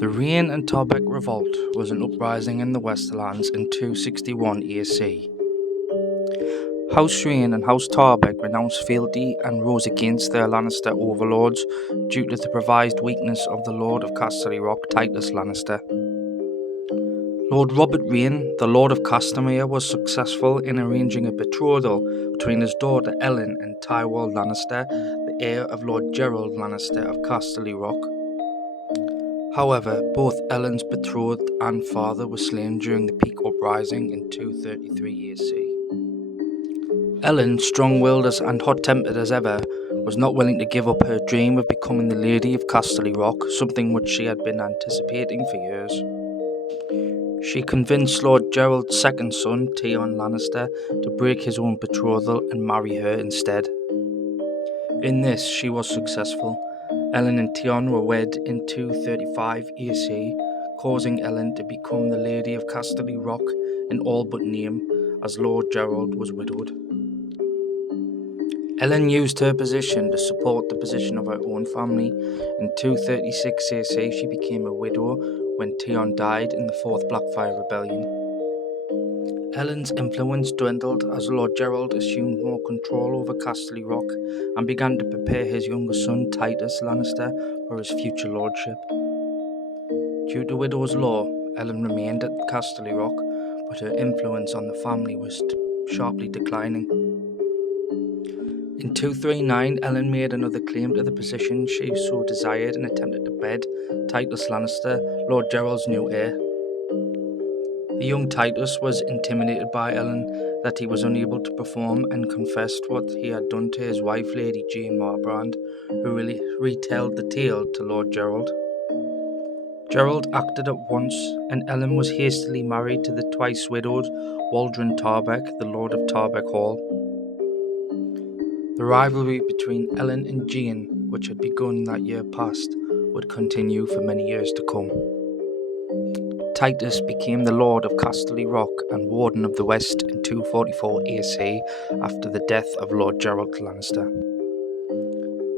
The Reyne and Tarbeck Revolt was an uprising in the Westerlands in 261 AC. House Reyne and House Tarbeck renounced fealty and rose against their Lannister overlords due to the perceived weakness of the Lord of Casterly Rock, Titus Lannister. Lord Robert Reyne, the Lord of Castamere, was successful in arranging a betrothal between his daughter Ellen and Tywall Lannister, the heir of Lord Gerald Lannister of Casterly Rock. However, both Ellen's betrothed and father were slain during the peak uprising in 233 AC. Ellen, strong-willed and hot-tempered as ever, was not willing to give up her dream of becoming the Lady of Casterly Rock, something which she had been anticipating for years. She convinced Lord Gerald's second son, Tywin Lannister, to break his own betrothal and marry her instead. In this, she was successful. Ellen and Tywin were wed in 235 AC, causing Ellen to become the Lady of Casterly Rock in all but name, as Lord Gerald was widowed. Ellen used her position to support the position of her own family. In 236 AC, she became a widow when Tywin died in the Fourth Blackfire Rebellion. Ellen's influence dwindled as Lord Gerald assumed more control over Casterly Rock and began to prepare his younger son Titus Lannister for his future lordship. Due to widow's law, Ellen remained at Casterly Rock, but her influence on the family was sharply declining. In 239, Ellen made another claim to the position she so desired and attempted to bed Titus Lannister, Lord Gerald's new heir. The young Titus was intimidated by Ellen that he was unable to perform and confessed what he had done to his wife Lady Jane Marbrand, who retold the tale to Lord Gerald. Gerald acted at once, and Ellen was hastily married to the twice widowed Waldron Tarbeck, the Lord of Tarbeck Hall. The rivalry between Ellen and Jane, which had begun that year past, would continue for many years to come. Titus became the Lord of Casterly Rock and Warden of the West in 244 AC after the death of Lord Gerald Lannister.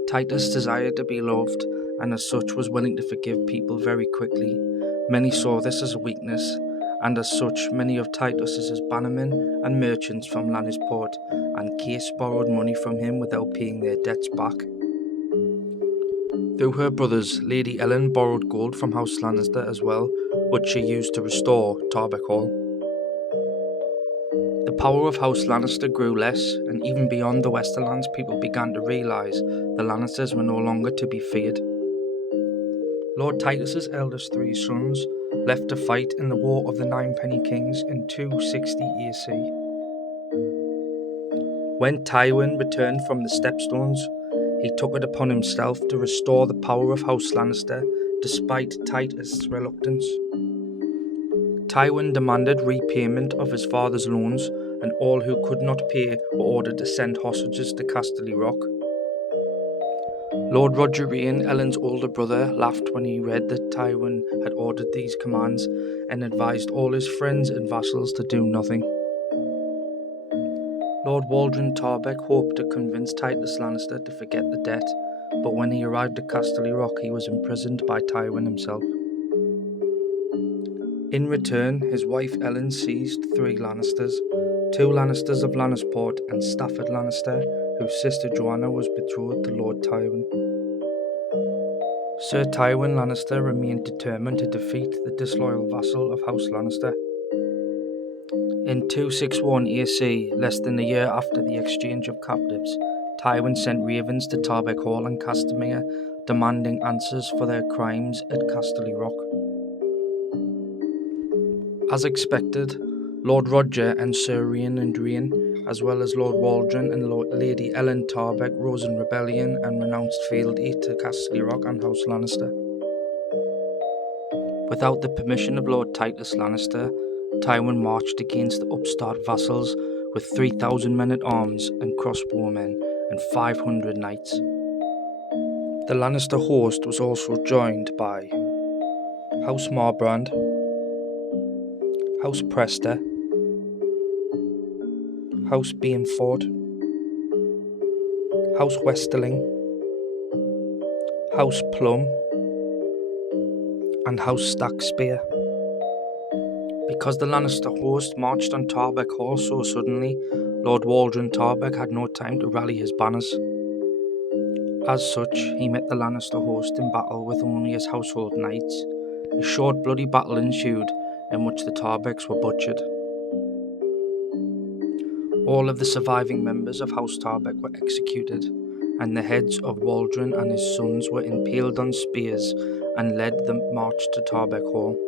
Titus desired to be loved and as such was willing to forgive people very quickly. Many saw this as a weakness, and as such many of Titus's bannermen and merchants from Lannisport and Case borrowed money from him without paying their debts back. Through her brothers, Lady Ellen borrowed gold from House Lannister as well, which she used to restore Tarbeck Hall. The power of House Lannister grew less, and even beyond the Westerlands people began to realise the Lannisters were no longer to be feared. Lord Titus's eldest three sons left to fight in the War of the Ninepenny Kings in 260 AC. When Tywin returned from the Stepstones, he took it upon himself to restore the power of House Lannister despite Titus' reluctance. Tywin demanded repayment of his father's loans, and all who could not pay were ordered to send hostages to Casterly Rock. Lord Roger Reyne, Ellen's older brother, laughed when he read that Tywin had ordered these commands and advised all his friends and vassals to do nothing. Lord Waldron Tarbeck hoped to convince Titus Lannister to forget the debt, but when he arrived at Casterly Rock he was imprisoned by Tywin himself. In return, his wife Ellen seized 3 Lannisters, 2 Lannisters of Lannisport and Stafford Lannister, whose sister Joanna was betrothed to Lord Tywin. Sir Tywin Lannister remained determined to defeat the disloyal vassal of House Lannister. In 261 AC, less than a year after the exchange of captives, Tywin sent ravens to Tarbeck Hall and Castamere, demanding answers for their crimes at Casterly Rock. As expected, Lord Roger and Sir Reyne and Reyne, as well as Lord Waldron and Lady Ellen Tarbeck, rose in rebellion and renounced fealty to Casterly Rock and House Lannister. Without the permission of Lord Titus Lannister, Tywin marched against the upstart vassals with 3,000 men-at-arms and crossbowmen and 500 knights. The Lannister host was also joined by House Marbrand, House Prester, House Bainford, House Westerling, House Plum, and House Stack Spear. Because the Lannister host marched on Tarbeck Hall so suddenly, Lord Waldron Tarbeck had no time to rally his banners. As such, he met the Lannister host in battle with only his household knights. A short bloody battle ensued, in which the Tarbecks were butchered. All of the surviving members of House Tarbeck were executed, and the heads of Waldron and his sons were impaled on spears and led the march to Tarbeck Hall.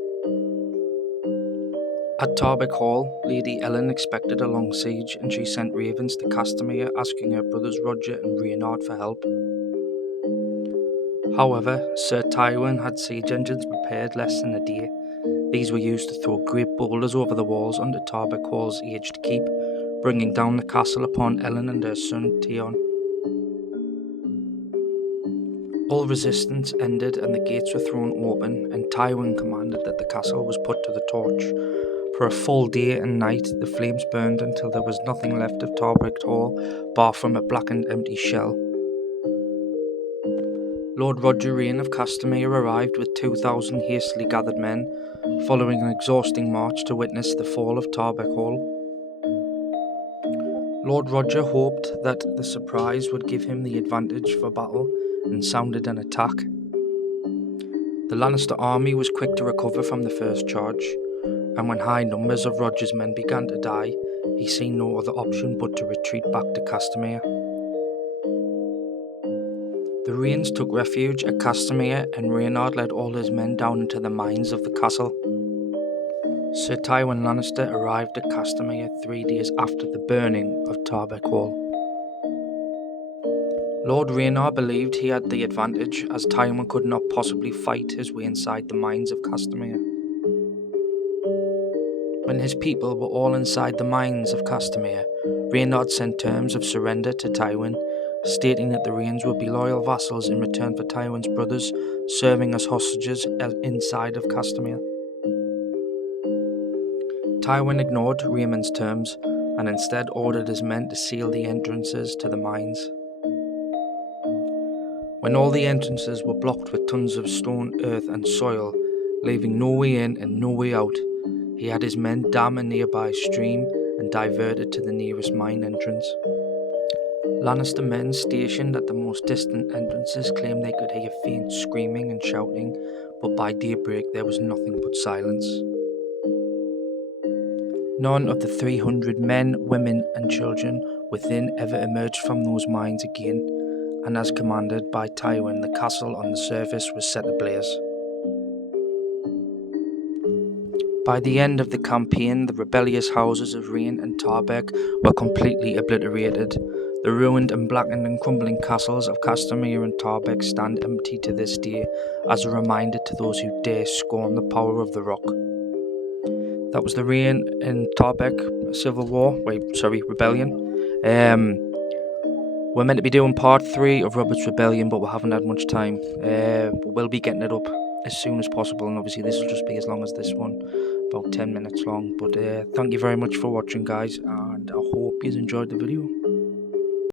At Tarbeck Hall, Lady Ellen expected a long siege, and she sent ravens to Castamere asking her brothers Roger and Reyne for help. However, Sir Tywin had siege engines prepared less than a day. These were used to throw great boulders over the walls under Tarbeck Hall's aged keep, bringing down the castle upon Ellen and her son Theon. All resistance ended and the gates were thrown open, and Tywin commanded that the castle was put to the torch. For a full day and night the flames burned until there was nothing left of Tarbeck Hall bar from a blackened empty shell. Lord Roger Reyne of Castamere arrived with 2,000 hastily gathered men, following an exhausting march to witness the fall of Tarbeck Hall. Lord Roger hoped that the surprise would give him the advantage for battle and sounded an attack. The Lannister army was quick to recover from the first charge, and when high numbers of Roger's men began to die, he seen no other option but to retreat back to Castamere. The Reynes took refuge at Castamere, and Reynard led all his men down into the mines of the castle. Sir Tywin Lannister arrived at Castamere 3 days after the burning of Tarbeck Hall. Lord Reynard believed he had the advantage, as Tywin could not possibly fight his way inside the mines of Castamere. When his people were all inside the mines of Castamere, Reynard sent terms of surrender to Tywin, stating that the Reynes would be loyal vassals in return for Tywin's brothers serving as hostages inside of Castamere. Tywin ignored Reyne's terms and instead ordered his men to seal the entrances to the mines. When all the entrances were blocked with tons of stone, earth and soil, leaving no way in and no way out, he had his men dam a nearby stream and diverted to the nearest mine entrance. Lannister men stationed at the most distant entrances claimed they could hear faint screaming and shouting, but by daybreak there was nothing but silence. None of the 300 men, women and children within ever emerged from those mines again, and as commanded by Tywin, the castle on the surface was set ablaze. By the end of the campaign, the rebellious houses of Reyne and Tarbeck were completely obliterated. The ruined and blackened and crumbling castles of Castamere and Tarbeck stand empty to this day as a reminder to those who dare scorn the power of the rock. That was the Reyne and Tarbeck rebellion. We're meant to be doing part 3 of Robert's Rebellion, but we haven't had much time. We'll be getting it up as soon as possible, and obviously this will just be as long as this one, about 10 minutes long. But thank you very much for watching, guys, and I hope you enjoyed the video.